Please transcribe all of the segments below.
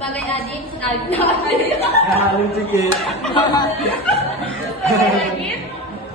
sebagai adik, adik. Ya lucu gitu. Sebagai adik,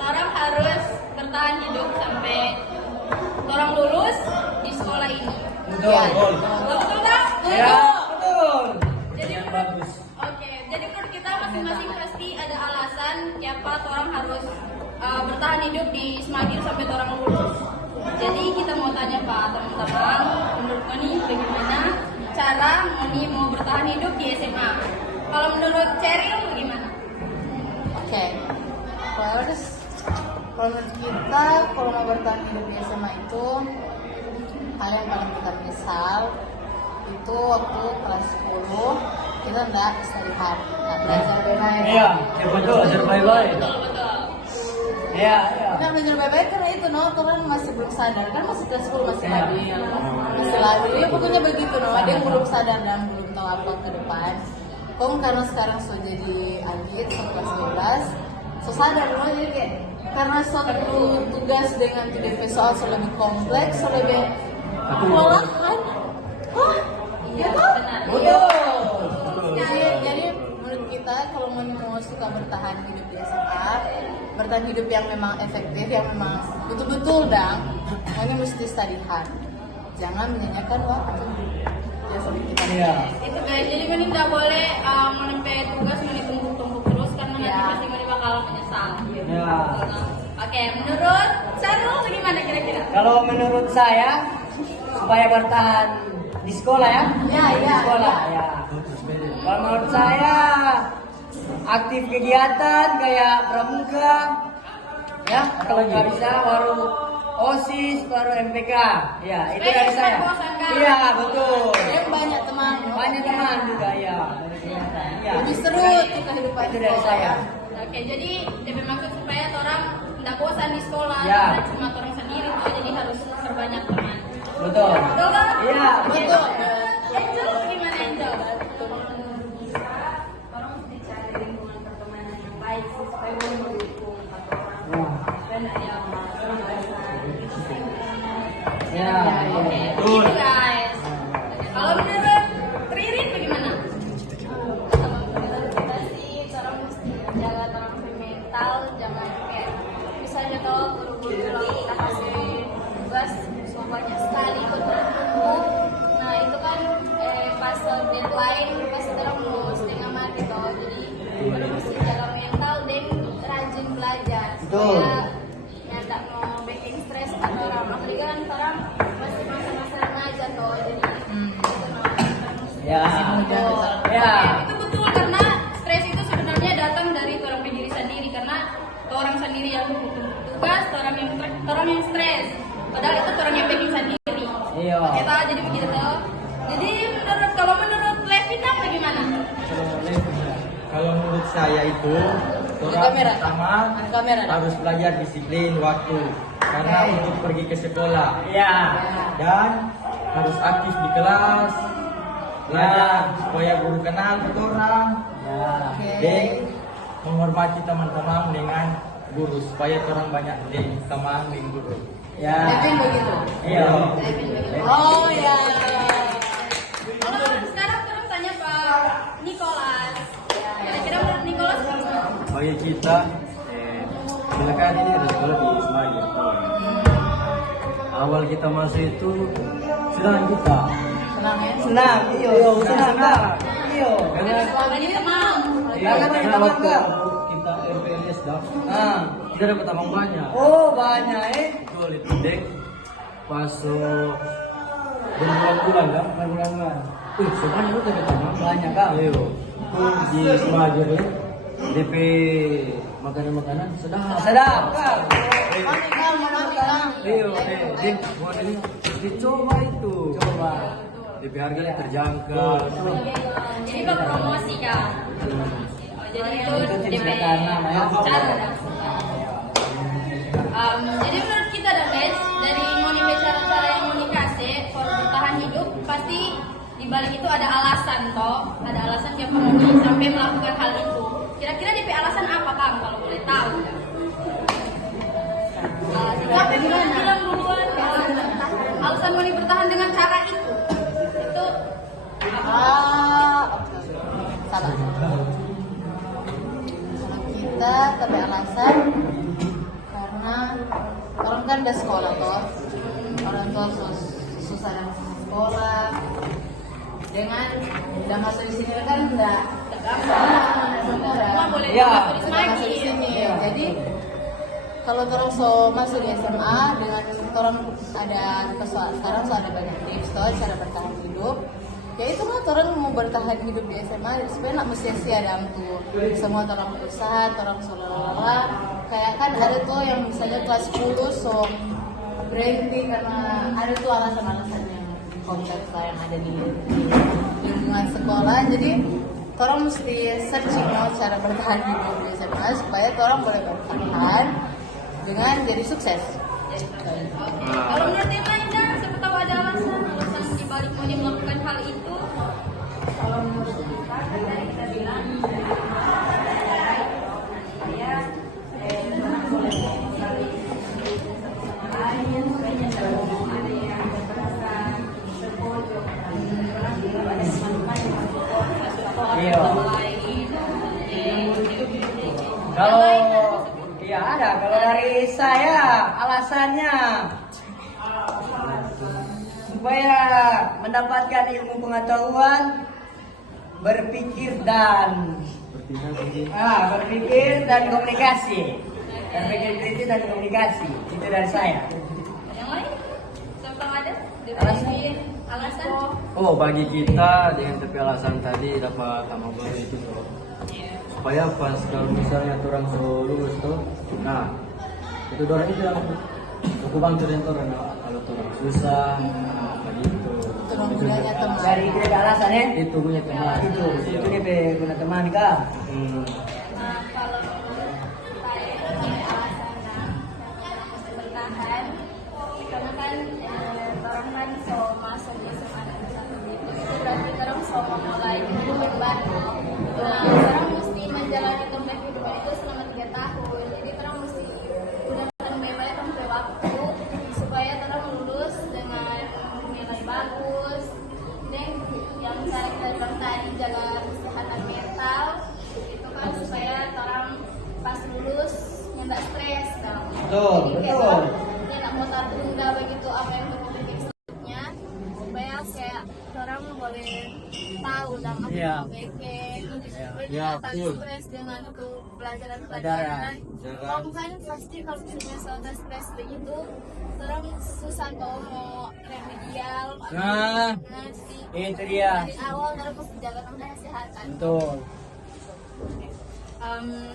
orang harus bertahan hidup sampai orang lulus di sekolah ini. Betul. Betul tak? Ya, betul. Jadi Yang bagus. Oke, jadi menurut kita masing-masing pasti ada alasan kenapa orang harus bertahan hidup di Semagir sampai orang lulus. Jadi kita mau tanya Pak teman-teman, menurut Moni bagaimana cara Moni mau bertahan hidup di SMA? Kalau menurut Cheryl bagaimana? Oke, kalau menurut kita, kalau mau bertahan hidup di SMA itu hal yang paling kita misal itu waktu kelas 10 kita nggak istirahat, nggak belajar baik-baik. Iya, ya betul, belajar baik-baik. Betul. Iya. Nggak belajar baik-baik karena itu orang masih belum sadar kan masih kelas 10 masih labil, masih labil. Ya, pokoknya begitu ada yang belum sadar dan belum tahu apa ke depan. Kong karena sekarang sudah jadi adit kelas 12, so sadar jadi kayak karena suatu tugas dengan tidak soal lebih kompleks, lebih melelahkan. Hah? Iya, Betul. benar. Betul. Jadi menurut kita kalau mau suka bertahan hidup di SMA, bertahan hidup yang memang efektif, yang memang betul-betul makanya mesti study hard. Jangan menyanyikan waktu. Ya seperti kita. Iya. Itu guys, jadi Moni tidak boleh menempe tugas Moni tumpuk-tumpuk terus karena nanti pasti Moni bakal menyesal. Ya. Oke, menurut Sarul bagaimana kira-kira? Kalau menurut saya supaya bertahan di sekolah ya. Ya, Di ya, sekolah ya. ya. Kalau menurut saya aktif kegiatan kayak pramuka ya, kalau nggak bisa baru OSIS, baru MPK. Ya, itu dari saya. Iya, betul. Yang banyak teman. Banyak teman juga ya. Iya. Lebih seru kehidupan Itu dari saya. Oke, jadi DP maksud supaya orang tidak bosan di sekolah, Ya. karena cuma orang sendiri tuh, jadi harus berbanyak teman. Betul. Betul kan? Iya, Betul. Angel gimana Angel? Orang mesti cari lingkungan pertemanan yang baik sih, supaya boleh mendukung atau orang dan yang orang biasa. Ya. Oke, Betul. gitu guys. Kalau menurut Ririn bagaimana? Kita sih orang mesti jaga orang mental, jangan kayak misalnya kalau buru-buru kita kasih tugas banyak sekali ikut bertumpuk. Nah itu kan pas deadline pasti orang mau setengah mati toh, jadi orang mesti jaga mental dan rajin belajar Betul. supaya nyata mau bikin stres kan orang. Apalagi kan orang masih masa-masa remaja toh, jadi itu no, orang mesti Ya. Betul. Ya. Oke, itu betul karena stres itu sebenarnya datang dari orang diri sendiri karena orang sendiri yang tugas, orang yang stres. Padahal itu orang yang bikin sendiri. Iya. Kita jadi begitu. Jadi kalau menurut Levina bagaimana? Kalau menurut saya itu orang kamera. pertama Ada kamera, ada. harus belajar disiplin waktu karena Oke. untuk pergi ke sekolah Iya. dan harus aktif di kelas belajar supaya guru kenal ke orang Ya. dan menghormati teman-teman dengan guru supaya orang banyak teman dengan guru. Ya. Kevin begitu. Iya. Oh ya. Kalau sekarang terus tanya Pak Nicholas. Kira-kira menurut Nicholas bagaimana? Bagi kita, silakan ini ada sekolah di Semagir. Awal kita masuk itu senang kita. Senang ya. Senang, iyo, senang kak. Iyo. Karena Banyak teman. Karena banyak teman waktu kak. kita RPLS dah, Ah. kita dapat abang banyak. Oh banyak Betul itu dek. Masuk berbulan-bulan kan? Berbulan-bulan. Semuanya itu dapat abang Banyak kak. Ayo, itu di Semagir ya. DP makanan-makanan sedap. Sedap kak. Mami kang. Ayo, dek, buat ini dicoba itu. Coba. DP harganya terjangkau. Jadi berpromosi kan. Oh, jadi itu Itu DP cerita namanya. cara. Jadi menurut kita dan guys, dari Moni cara-cara yang Moni kasih for bertahan hidup pasti di balik itu ada alasan toh, ada alasan yang Moni sampai melakukan hal itu. Kira-kira DP alasan apa Kang kalau boleh tahu? Siapa yang bilang duluan? Alasan Moni bertahan dengan cara itu. Itu apa? tapi alasan karena orang kan udah sekolah toh, orang tua susah dan sekolah, dengan udah masuk di sini kan udah Semua boleh Ya. masuk di masuk di Semanggi. sini. Jadi kalau orang so masuk di SMA dengan orang ada sekarang so ada banyak tips toh cara bertahan hidup. Ya itu kan orang mau bertahan hidup di SMA sebenarnya nggak mesti sia dalam tuh semua orang berusaha orang solala kayak kan ada tuh yang misalnya kelas 10 so berhenti karena ada tuh alasan-alasan yang kompleks lah yang ada di lingkungan sekolah. Jadi orang mesti searching cara bertahan hidup di SMA supaya orang boleh bertahan dengan jadi sukses. Kalau menurut yang lainnya, siapa tahu ada alasan dibalik mau dia melakukan hal itu. Kalau menurut kita, kan tadi kita bilang supaya orang boleh saling lain, supaya ada yang berperasaan sepojok, orang juga ada teman-teman yang support, Iya. lain. Kalau iya ada, kalau dari saya alasannya supaya mendapatkan ilmu pengetahuan, berpikir dan komunikasi. Berpikir kritis dan komunikasi. Itu dari saya. Yang lain, siapa tahu ada Alasan? alasan. Oh, bagi kita dengan tepi alasan tadi dapat tambah baru itu tuh. Supaya pas kalau misalnya orang so lulus tuh, nah itu orang itu yang aku bantu dan orang kalau orang susah, begitu. Orang gunanya teman. Dari itu ada alasan ya? Itu punya teman. Itu dia guna teman kah? Nah, kalau saya punya alasan mesti bertahan karena kan orang kan so masuk di SMA dan satu gitu itu berarti orang so memulai hidup yang baru. Nah, orang mesti menjalani tempat hidup itu selama 3 tahun. Jadi orang mesti gunakan baik-baik sampai waktu supaya orang lulus dengan nilai bagus. Dan yang saya kita bilang tadi jaga kesehatan mental itu kan supaya orang pas lulus nggak stres kan. Betul, Jadi kayak betul. dia nggak mau tunda begitu apa yang terjadi selanjutnya supaya kayak orang boleh tahu dan apa Iya. yang bikin Iya, tak betul. stres dengan itu pelajaran. Pelajaran. Kalau kan pasti kalau misalnya soal stres begitu orang susah tuh mau remedial. Nah, sih itu dia. dari awal orang harus jaga kesehatan. Betul.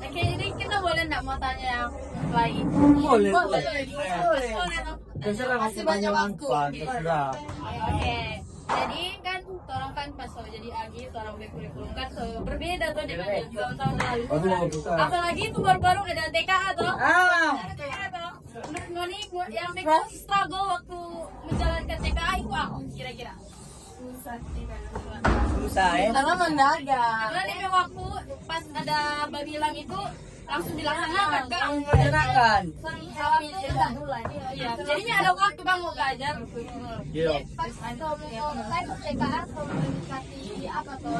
Oke, jadi kita boleh nggak mau tanya yang lain? Boleh. Terserah masih banyak waktu. Terserah. Oke, jadi kan orang kan pas so jadi agi, orang kurikulum kan so berbeda tuh dengan yang tahun-tahun lalu. Aduh, bukan. Apalagi itu baru-baru ada TKA tuh. Ah, Ada TKA tuh. Menurut Noni yang mereka struggle waktu menjalankan TKA itu apa kira-kira? susah ya. Karena mendadak. Karena di waktu pas ada babilang itu langsung dilaksanakan kan? Melaksanakan. Iya, jadinya ada waktu bang mau belajar. Iya. Pas kalau mau saya ke TKA kalau mendekati apa tuh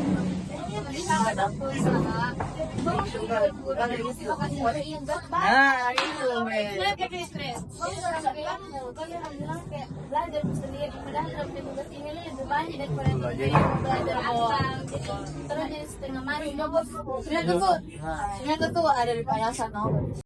bisa ada usaha Nah, itu men. Kayak stres. Kalau bilang kayak belajar sendiri padahal dalam tugas ini lebih banyak daripada belajar asal jadi terus jadi setengah mari Ternyata tuh ada di payasan, no?